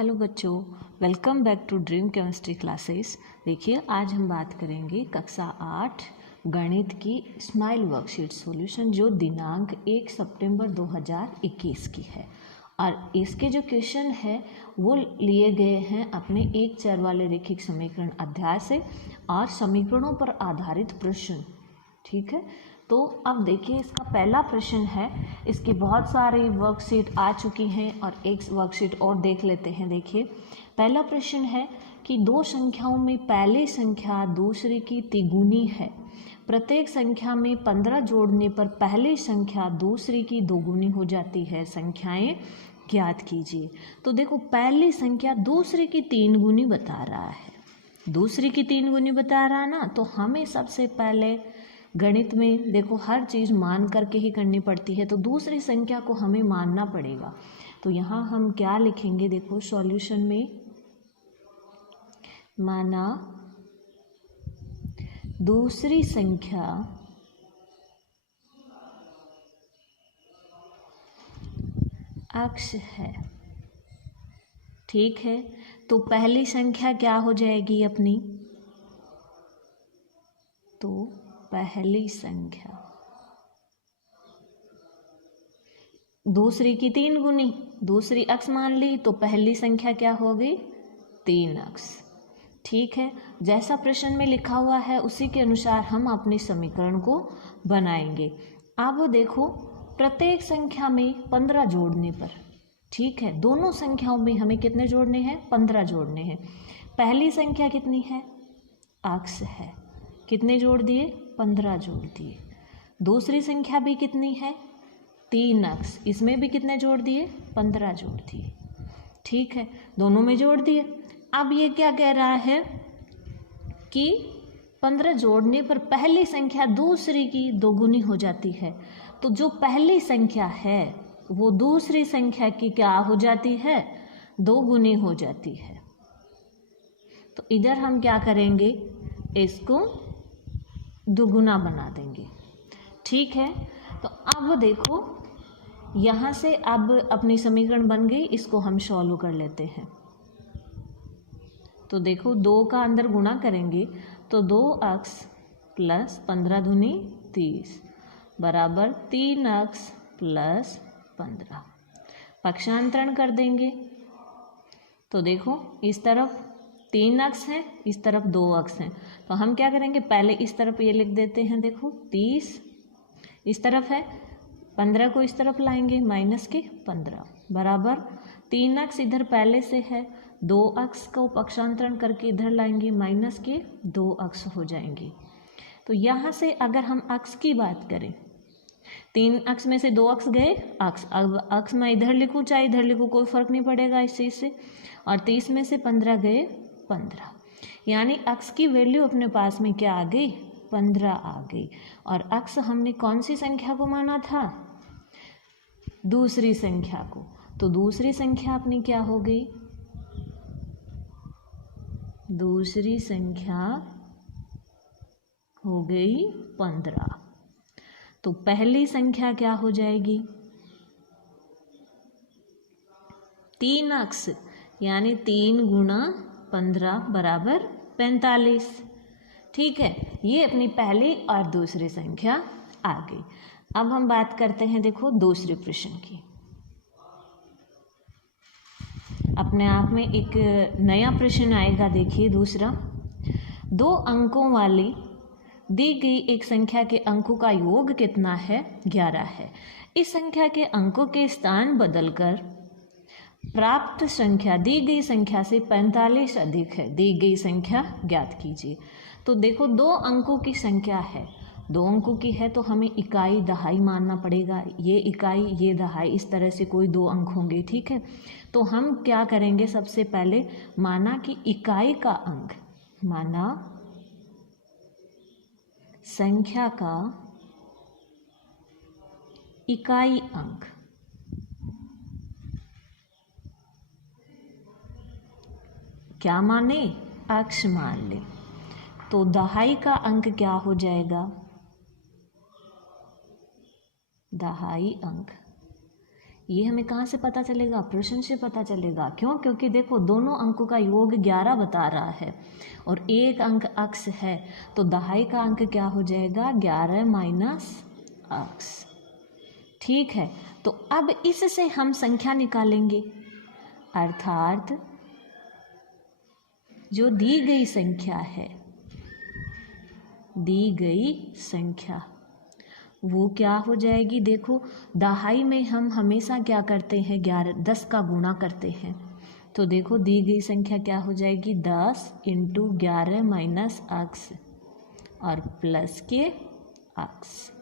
Hello बच्चों, welcome back to dream chemistry classes. देखिए, आज हम बात करेंगे कक्षा 8 गणित की स्माइल वर्कशीट सॉल्यूशन, जो दिनांक 1 सितंबर 2021 की है। और इसके जो क्वेश्चन है वो लिए गए हैं अपने एक चर वाले रैखिक समीकरण अध्याय से और समीकरणों पर आधारित प्रश्न। ठीक है, तो अब देखिए, इसका पहला प्रश्न है। इसकी बहुत सारी वर्कशीट आ चुकी हैं और एक वर्कशीट और देख लेते हैं। देखिए, पहला प्रश्न है कि दो संख्याओं में पहली संख्या दूसरी की तिगुनी है। प्रत्येक संख्या में 15 जोड़ने पर पहली संख्या दूसरी की दोगुनी हो जाती है। संख्याएं ज्ञात कीजिए। तो देखो, पहली संख्या दूसरी की 3 गुनी बता रहा है। दूसरी की 3 गुनी बता रहा है ना, तो हमें सबसे पहले गणित में देखो हर चीज़ मान करके ही करनी पड़ती है, तो दूसरी संख्या को हमें मानना पड़ेगा। तो यहाँ हम क्या लिखेंगे, देखो सॉल्यूशन में माना दूसरी संख्या अक्ष है। ठीक है, तो पहली संख्या क्या हो जाएगी अपनी, तो पहली संख्या दूसरी की 3 गुनी, दूसरी अक्ष मान ली, तो पहली संख्या क्या हो गई, 3 अक्ष। ठीक है, जैसा प्रश्न में लिखा हुआ है उसी के अनुसार हम अपने समीकरण को बनाएंगे। अब देखो, प्रत्येक संख्या में 15 जोड़ने पर, ठीक है, दोनों संख्याओं में हमें कितने जोड़ने हैं, 15 जोड़ने हैं। पहली संख्या कितनी है, अक्ष है, कितने जोड़ दिए, 15 जोड़ दिए। दूसरी संख्या भी कितनी है, 3 अक्ष, इसमें भी कितने जोड़ दिए, 15 जोड़ दिए। ठीक है, दोनों में जोड़ दिए। अब ये क्या कह रहा है कि 15 जोड़ने पर पहली संख्या दूसरी की दोगुनी हो जाती है। तो जो पहली संख्या है वो दूसरी संख्या की क्या हो जाती है, दोगुनी हो जाती है। तो इधर हम क्या करेंगे, इसको दुगुना बना देंगे। ठीक है, तो अब देखो, यहाँ से अब अपनी समीकरण बन गई, इसको हम सॉल्व कर लेते हैं। तो देखो, 2 का अंदर गुणा करेंगे तो 2 अक्ष प्लस 15 दूनी 30 बराबर 3 अक्ष प्लस 15। पक्षांतरण कर देंगे तो देखो, इस तरफ 3 अक्ष हैं, इस तरफ 2 अक्ष हैं। तो हम क्या करेंगे, पहले इस तरफ ये लिख देते हैं। देखो, 30 इस तरफ है, 15 को इस तरफ लाएंगे, माइनस के 15 बराबर 3 अक्ष इधर पहले से है, 2 अक्ष को पक्षांतरण करके इधर लाएंगे, माइनस के 2 अक्ष हो जाएंगे। तो यहाँ से अगर हम अक्ष की बात करें, 3 अक्ष में से 2 अक्ष गए, अक्ष, अब अक्ष मैं इधर लिखूँ चाहे इधर लिखूँ, कोई फर्क नहीं पड़ेगा इस चीज़ से। और 30 में से 15 गए, 15, यानी अक्ष की वैल्यू अपने पास में क्या आ गई, 15 आ गई। और अक्ष हमने कौन सी संख्या को माना था, दूसरी संख्या को। तो दूसरी संख्या अपनी क्या हो गई, दूसरी संख्या हो गई 15। तो पहली संख्या क्या हो जाएगी, 3 अक्ष, यानी 3 गुणा 15 बराबर 45। ठीक है, ये अपनी पहली और दूसरी संख्या आ गई। अब हम बात करते हैं, देखो दूसरे प्रश्न की। अपने आप में एक नया प्रश्न आएगा। देखिए दूसरा, 2 अंकों वाली दी गई एक संख्या के अंकों का योग कितना है, 11 है। इस संख्या के अंकों के स्थान बदलकर प्राप्त संख्या दी गई संख्या से 45 अधिक है। दी गई संख्या ज्ञात कीजिए। तो देखो, 2 अंकों की संख्या है, 2 अंकों की है, तो हमें इकाई दहाई मानना पड़ेगा। ये इकाई, ये दहाई, इस तरह से कोई 2 अंक होंगे। ठीक है, तो हम क्या करेंगे, सबसे पहले माना कि इकाई का अंक, माना संख्या का इकाई अंक क्या माने, अक्ष मान ले। तो दहाई का अंक क्या हो जाएगा, दहाई अंक, ये हमें कहाँ से पता चलेगा? प्रश्न से पता चलेगा। क्यों? क्योंकि देखो दोनों अंकों का योग 11 बता रहा है और एक अंक अक्स है, तो दहाई का अंक क्या हो जाएगा? 11 माइनस अक्स। ठीक है, तो अब इससे हम संख्या निकालेंगे, अर्थात जो दी गई संख्या है, दी गई संख्या वो क्या हो जाएगी? देखो दहाई में हम हमेशा क्या करते हैं? 10 का गुणा करते हैं। तो देखो दी गई संख्या क्या हो जाएगी? 10 इंटू 11 माइनस अक्स और प्लस के अक्स।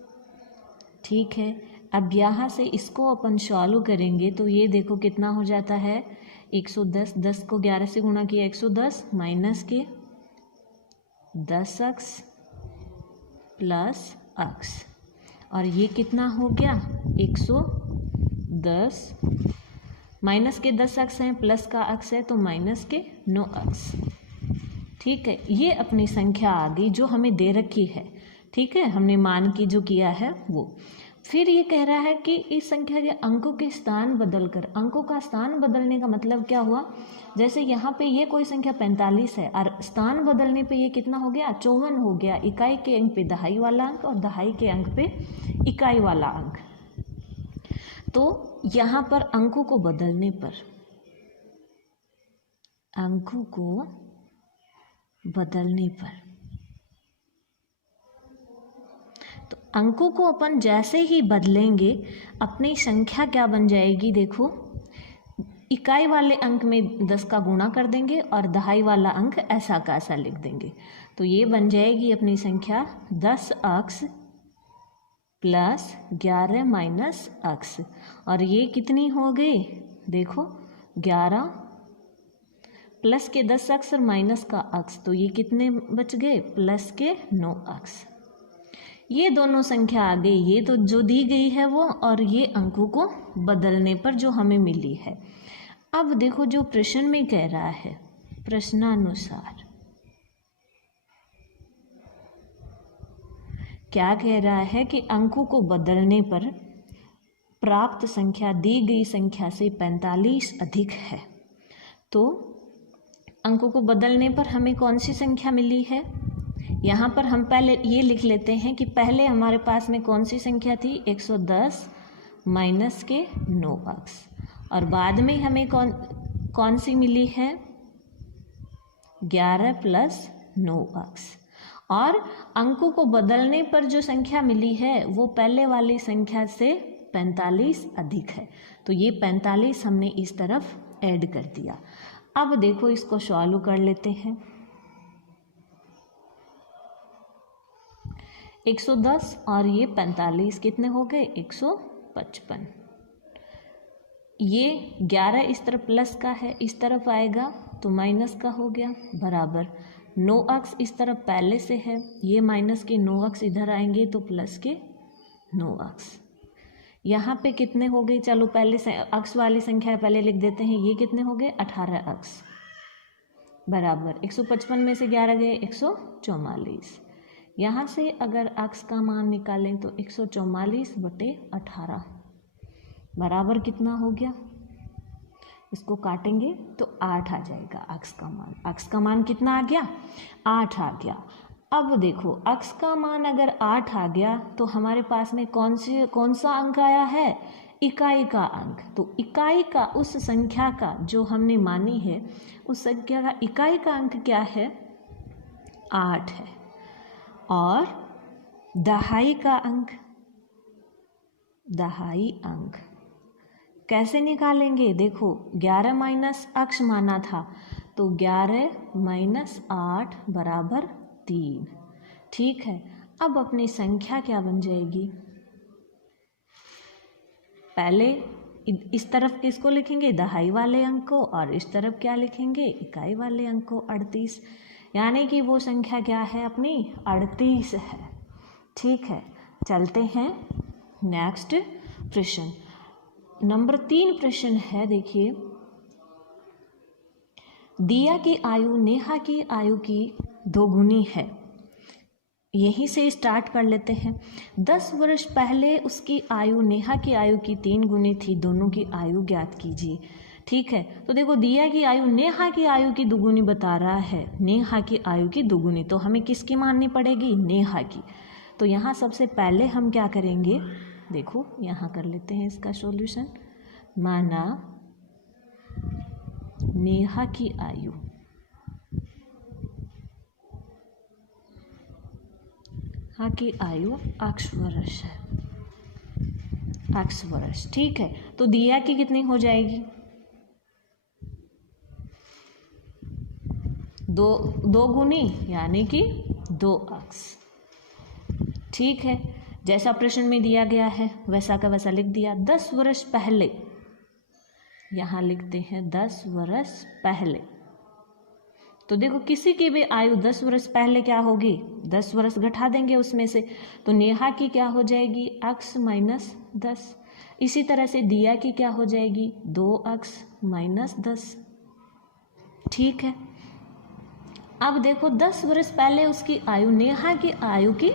ठीक है, अब यहाँ से इसको अपन सॉल्व करेंगे तो ये देखो कितना हो जाता है? 110। 10 को 11 से गुणा किया 110 माइनस के 10 अक्स प्लस अक्स, और ये कितना हो गया? 110 माइनस के 10 अक्स हैं, प्लस का अक्स है तो माइनस के 9 अक्स। ठीक है, ये अपनी संख्या आ गई जो हमें दे रखी है। ठीक है, हमने मान की जो किया है वो। फिर ये कह रहा है कि इस संख्या के अंकों के स्थान बदलकर, अंकों का स्थान बदलने का मतलब क्या हुआ? जैसे यहाँ पे ये कोई संख्या 45 है और स्थान बदलने पे ये कितना हो गया? 54 हो गया। इकाई के अंक पे दहाई वाला अंक और दहाई के अंक पे इकाई वाला अंक। तो यहाँ पर अंकों को बदलने पर, अंकों को बदलने पर, तो अंकों को अपन जैसे ही बदलेंगे अपनी संख्या क्या बन जाएगी? देखो इकाई वाले अंक में 10 का गुणा कर देंगे और दहाई वाला अंक ऐसा का ऐसा लिख देंगे, तो ये बन जाएगी अपनी संख्या 10 अक्स प्लस 11 माइनस अक्स। और ये कितनी हो गई? देखो 11 प्लस के 10 अक्स और माइनस का अक्स, तो ये कितने बच गए? प्लस के 9 अक्स। ये दोनों संख्या आ गई, ये तो जो दी गई है वो, और ये अंकों को बदलने पर जो हमें मिली है। अब देखो जो प्रश्न में कह रहा है, प्रश्नानुसार क्या कह रहा है कि अंकों को बदलने पर प्राप्त संख्या दी गई संख्या से 45 अधिक है। तो अंकों को बदलने पर हमें कौन सी संख्या मिली है? यहाँ पर हम पहले ये लिख लेते हैं कि पहले हमारे पास में कौन सी संख्या थी? 110 माइनस के 9 अक्स, और बाद में हमें कौन सी मिली है? 11 प्लस 9 अक्स। और अंकों को बदलने पर जो संख्या मिली है वो पहले वाली संख्या से 45 अधिक है, तो ये 45 हमने इस तरफ ऐड कर दिया। अब देखो इसको सॉल्व कर लेते हैं। 110 और ये 45 कितने हो गए? 155। ये 11 इस तरफ प्लस का है, इस तरफ आएगा तो माइनस का हो गया, बराबर 9 अक्स इस तरफ पहले से है, ये माइनस के 9 अक्स इधर आएंगे तो प्लस के 9 अक्स। यहाँ पे कितने हो गए? चलो पहले से अक्स वाली संख्या पहले लिख देते हैं। ये कितने हो गए? 18 अक्स, बराबर 155 में से 11 गए 144। यहाँ से अगर अक्स का मान निकालें तो 144/18 बराबर कितना हो गया? इसको काटेंगे तो 8 आ जाएगा अक्स का मान। अक्स का मान कितना आ गया? 8 आ गया। अब देखो अक्स का मान अगर 8 आ गया तो हमारे पास में कौन सा अंक आया है? इकाई का अंक। तो इकाई का उस संख्या का जो हमने मानी है उस संख्या का इकाई का अंक क्या है? 8 है। और दहाई का अंक, दहाई अंक कैसे निकालेंगे? देखो 11 माइनस अक्स माना था तो 11 माइनस 8 बराबर 3। ठीक है, अब अपनी संख्या क्या बन जाएगी? पहले इस तरफ किसको लिखेंगे? दहाई वाले अंक को, और इस तरफ क्या लिखेंगे? इकाई वाले अंक को 38, यानी कि वो संख्या क्या है अपनी? 38 है। ठीक है, चलते हैं नेक्स्ट प्रश्न। नंबर 3 प्रश्न है, देखिए, दिया की आयु नेहा की आयु की दोगुनी है। यहीं से स्टार्ट कर लेते हैं। 10 वर्ष पहले उसकी आयु नेहा की आयु की 3 गुनी थी, दोनों की आयु ज्ञात कीजिए। ठीक है, तो देखो दिया की आयु नेहा की आयु की दुगुनी बता रहा है, नेहा की आयु की दुगुनी, तो हमें किसकी माननी पड़ेगी? नेहा की। तो यहाँ सबसे पहले हम क्या करेंगे, देखो यहाँ कर लेते हैं इसका सॉल्यूशन। माना नेहा की आयु x वर्ष है, x वर्ष। ठीक है, तो दिया की कितनी हो जाएगी? दो गुनी यानी कि 2x। ठीक है, जैसा प्रश्न में दिया गया है वैसा का वैसा लिख दिया। 10 वर्ष पहले, यहाँ लिखते हैं 10 वर्ष पहले। तो देखो किसी की भी आयु 10 वर्ष पहले क्या होगी? 10 वर्ष घटा देंगे उसमें से, तो नेहा की क्या हो जाएगी? x minus 10। इसी तरह से दिया की क्या हो जाएगी? 2x minus 10। ठीक है, अब देखो 10 वर्ष पहले उसकी आयु नेहा की आयु की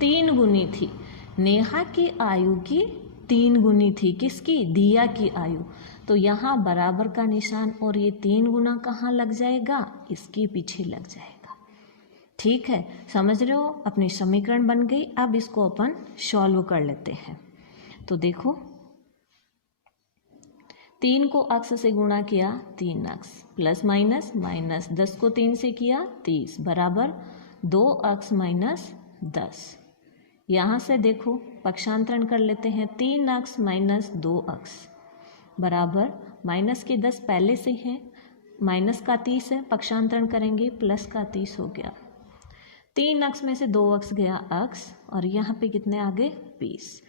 3 गुनी थी। नेहा की आयु की 3 गुनी थी, किसकी? दिया की आयु। तो यहाँ बराबर का निशान और ये 3 गुना कहाँ लग जाएगा? इसके पीछे लग जाएगा। ठीक है, समझ रहे हो? अपनी समीकरण बन गई। अब इसको अपन सॉल्व कर लेते हैं। तो देखो 3 को x से गुणा किया 3x, प्लस माइनस माइनस 10 को 3 से किया 30, बराबर 2x माइनस 10। यहाँ से देखो पक्षांतरण कर लेते हैं। 3x माइनस 2x बराबर माइनस के 10 पहले से हैं, माइनस का 30 है, पक्षांतरण करेंगे प्लस का 30 हो गया। 3x में से 2x गया x, और यहाँ पे कितने आ गए? 20।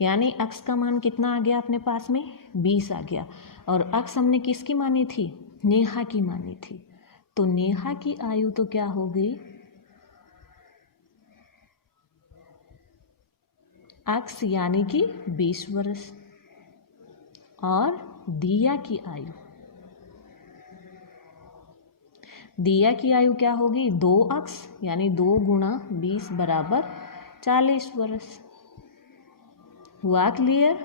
यानी x का मान कितना आ गया अपने पास में? 20 आ गया। और x हमने किसकी मानी थी? नेहा की मानी थी। तो नेहा की आयु तो क्या हो गई? x यानी कि 20 वर्ष। और दिया की आयु क्या होगी? 2x यानी 2 गुणा 20 बराबर 40 वर्ष। हुआ क्लियर?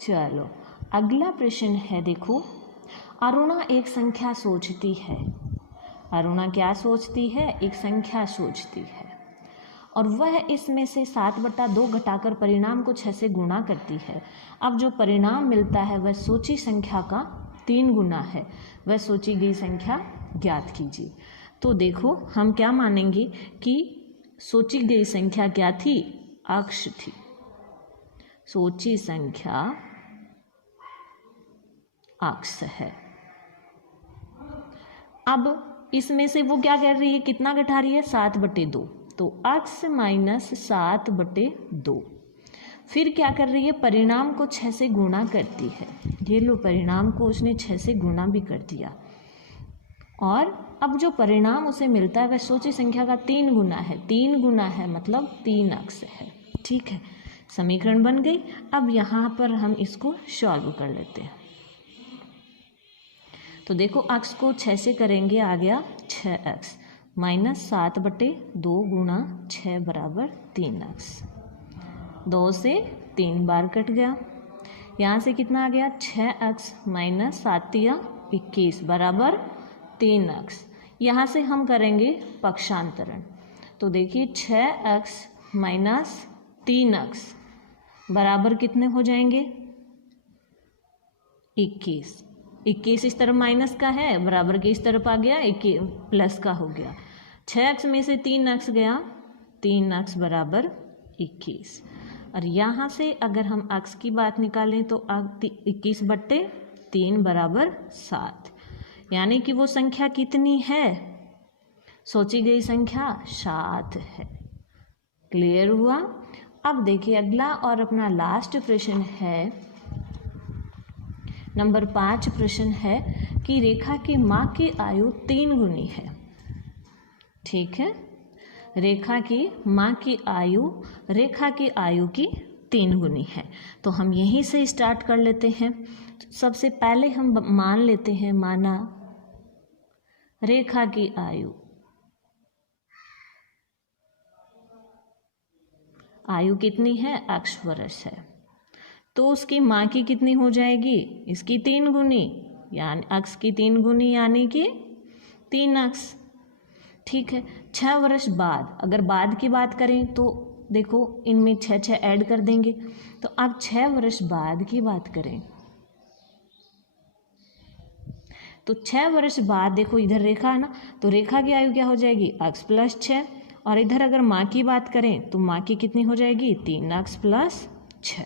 चलो अगला प्रश्न है, देखो अरुणा एक संख्या सोचती है। अरुणा क्या सोचती है? एक संख्या सोचती है, और वह इसमें से 7/2 घटाकर परिणाम को 6 से गुणा करती है। अब जो परिणाम मिलता है वह सोची संख्या का 3 गुना है। वह सोची गई संख्या ज्ञात कीजिए। तो देखो हम क्या मानेंगे कि सोची गई संख्या क्या थी? x थी। सोची संख्या x है। अब इसमें से वो क्या कर रही है? कितना घटा रही है? 7/2। तो x माइनस 7/2। फिर क्या कर रही है? परिणाम को 6 से गुणा करती है। ये लो, परिणाम को उसने 6 से गुणा भी कर दिया। और अब जो परिणाम उसे मिलता है वह सोची संख्या का 3 गुना है। 3 गुना है मतलब 3x है। ठीक है, समीकरण बन गई। अब यहाँ पर हम इसको सॉल्व कर लेते हैं। तो देखो x को 6 से करेंगे, आ गया 6x माइनस 7/2 गुणा 6 बराबर 3x। 2 से 3 बार कट गया। यहाँ से कितना आ गया? 6x माइनस 7 या 21 बराबर 3x। यहाँ से हम करेंगे पक्षांतरण। तो देखिए 6x माइनस 3x बराबर कितने हो जाएंगे? 21। 21 इस तरफ माइनस का है, बराबर के इस तरफ आ गया, 21 प्लस का हो गया। 6x में से 3x गया, 3x बराबर 21। और यहाँ से अगर हम x की बात निकालें तो 21/3 बराबर 7। यानी कि वो संख्या कितनी है? सोची गई संख्या 7 है। क्लियर हुआ? अब देखिए अगला और अपना लास्ट प्रश्न है, नंबर 5 प्रश्न है कि रेखा की माँ की आयु 3 गुनी है। ठीक है, रेखा की माँ की आयु रेखा की आयु की 3 गुनी है। तो हम यहीं से स्टार्ट कर लेते हैं। सबसे पहले हम मान लेते हैं, माना रेखा की आयु आयु कितनी है, x वर्ष है, तो उसकी माँ की कितनी हो जाएगी, इसकी 3 गुनी, यानी x की 3 गुनी यानी कि 3x। ठीक है, 6 वर्ष बाद, अगर बाद की बात करें तो देखो इनमें 6 ऐड कर देंगे, तो अब 6 वर्ष बाद की बात करें तो 6 वर्ष बाद देखो इधर रेखा है ना, तो रेखा की आयु क्या हो जाएगी, x प्लस 6, और इधर अगर माँ की बात करें तो माँ की कितनी हो जाएगी, 3x प्लस 6।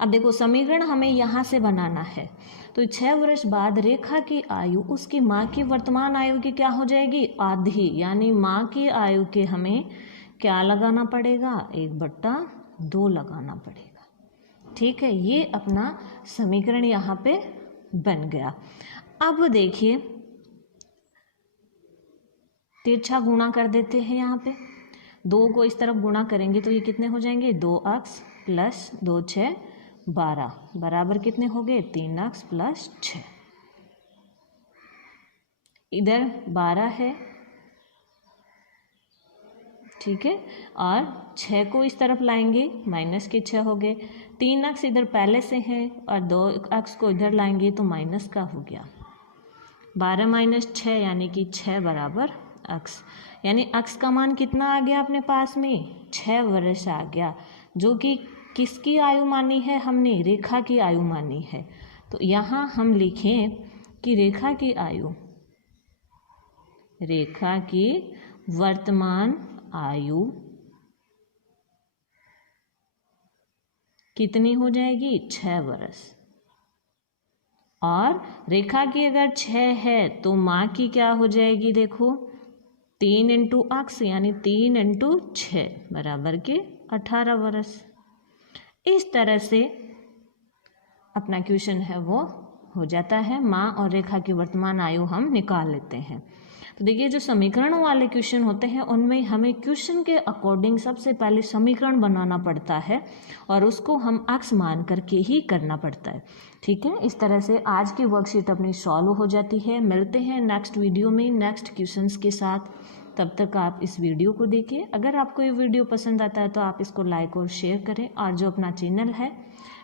अब देखो समीकरण हमें यहाँ से बनाना है, तो 6 वर्ष बाद रेखा की आयु उसकी माँ की वर्तमान आयु की क्या हो जाएगी, आधी, यानी माँ की आयु के हमें क्या लगाना पड़ेगा, 1/2 लगाना पड़ेगा। ठीक है, ये अपना समीकरण यहाँ पे बन गया। अब देखिए तिरछा गुणा कर देते हैं, यहाँ पे 2 को इस तरफ गुणा करेंगे तो ये कितने हो जाएंगे, 2x प्लस 2 6 12 बराबर कितने हो गए, 3x प्लस 6। इधर 12 है, ठीक है, और 6 को इस तरफ लाएंगे, माइनस के 6 हो गए, 3x इधर पहले से है और 2x को इधर लाएंगे तो माइनस का हो गया, 12 माइनस 6 यानी कि 6 बराबर x, यानी x का मान कितना आ गया अपने पास में, 6 वर्ष आ गया, जो कि किसकी आयु मानी है हमने, रेखा की आयु मानी है। तो यहाँ हम लिखें कि रेखा की वर्तमान आयु कितनी हो जाएगी, 6 वर्ष, और रेखा की अगर 6 है तो माँ की क्या हो जाएगी, देखो 3 × x यानी 3 × 6 बराबर के 18 वर्ष। इस तरह से अपना क्वेश्चन है वो हो जाता है, माँ और रेखा की वर्तमान आयु हम निकाल लेते हैं। तो देखिए जो समीकरणों वाले क्वेश्चन होते हैं उनमें हमें क्वेश्चन के अकॉर्डिंग सबसे पहले समीकरण बनाना पड़ता है और उसको हम x मान करके ही करना पड़ता है। ठीक है, इस तरह से आज की वर्कशीट अपनी सॉल्व हो जाती है। मिलते हैं नेक्स्ट वीडियो में नेक्स्ट क्वेश्चंस के साथ, तब तक आप इस वीडियो को देखिए। अगर आपको ये वीडियो पसंद आता है तो आप इसको लाइक और शेयर करें, और जो अपना चैनल है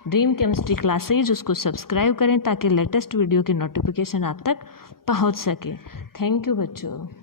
ड्रीम केमिस्ट्री क्लासेज उसको सब्सक्राइब करें ताकि लेटेस्ट वीडियो की नोटिफिकेशन आप तक पहुंच सके। थैंक यू बच्चों।